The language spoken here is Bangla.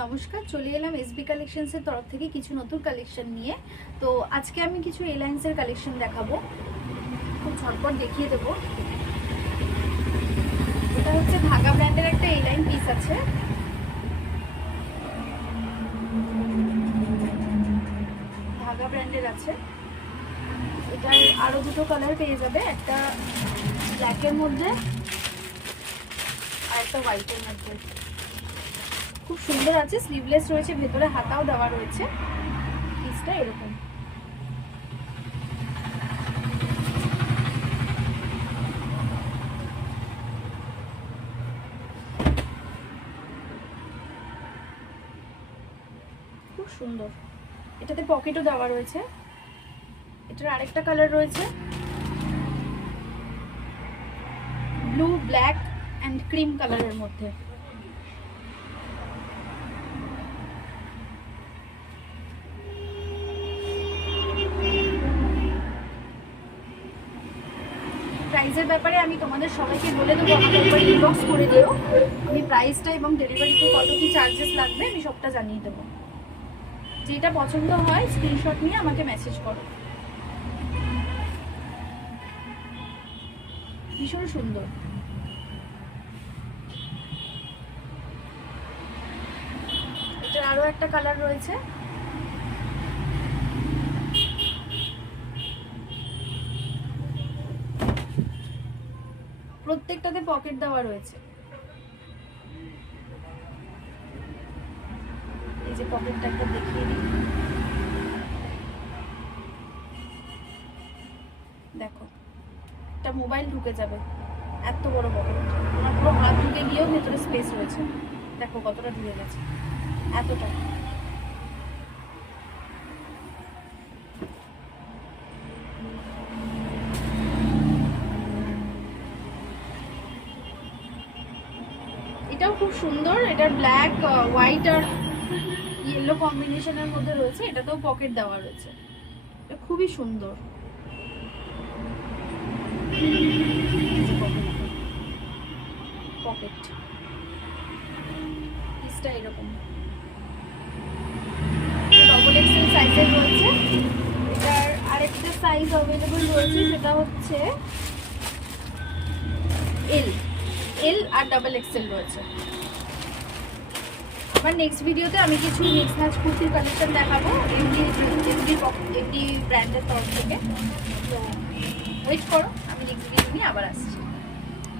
নমস্কার, চলে এলাম এসবি কালেকশনসের তরফ থেকে কিছু নতুন কালেকশন নিয়ে। তো আজকে আমি কিছু এলাইন্সের কালেকশন দেখাবো, খুব ঝটপট দেখিয়ে দেবো। এটা হচ্ছে ধাগা ব্র্যান্ডের একটা এলাইন পিস আছে। ধাগা ব্র্যান্ডের আছে। এটার আরো দুটো কালার পেয়ে যাবে, একটা ব্ল্যাকের মধ্যে আর একটা হোয়াইটের মধ্যে। খুব সুন্দর আছে, স্লিভলেস রয়েছে, ভেতরে হাতাও দেওয়া রয়েছে। পিসটা এরকম। খুব সুন্দর, এটাতে পকেটও দেওয়া রয়েছে। এটার আরেকটা কালার রয়েছে ব্লু, ব্ল্যাক অ্যান্ড ক্রিম কালারের মধ্যে। প্রাইসের ব্যাপারে আমি তোমাদের সবাইকে বলে দেবো, আমাকে একবার ইনবক্স করে দিও। আমি প্রাইসটা এবং ডেলিভারিতে কত কি চার্জেস লাগবে আমি সবটা জানিয়ে দেবো। যেটা পছন্দ হয় স্ক্রিনশট নিয়ে আমাকে মেসেজ করো। ভীষণ সুন্দর। এটার আরো একটা কালার রয়েছে। প্রত্যেকটাতে পকেট দেওয়া রয়েছে। এই যে পকেটটা একটা দেখিয়ে দিই, দেখো একটা মোবাইল ঢুকে যাবে, এত বড় পকেট। তোমার পুরো হাত ঢুকে গিয়েও ভেতরে স্পেস রয়েছে, দেখো কতটা ঢুকে গেছে, এতটা। এটাও খুব সুন্দর। এটার ব্ল্যাক, হোয়াইট আর ইয়েলো কম্বিনেশনের মধ্যে রয়েছে। এটাতেও পকেট দেওয়া রয়েছে, এটা খুবই সুন্দর। পকেট পিসটা এরকম ডবল এক্সেল সাইজের রয়েছে। এটার আরেকটা সাইজ অ্যাভেলেবল রয়েছে, সেটা হচ্ছে এল আর ডাবল এক্সেল রয়েছে। আমার নেক্সট ভিডিওতে আমি কিছু মিক্স ম্যাচ কুর্তির কালেকশন দেখাবো এমডি ব্র্যান্ডের তরফ থেকে। তো ওয়েট করো, আমি নেক্সট ভিডিও নিয়ে আবার আসছি।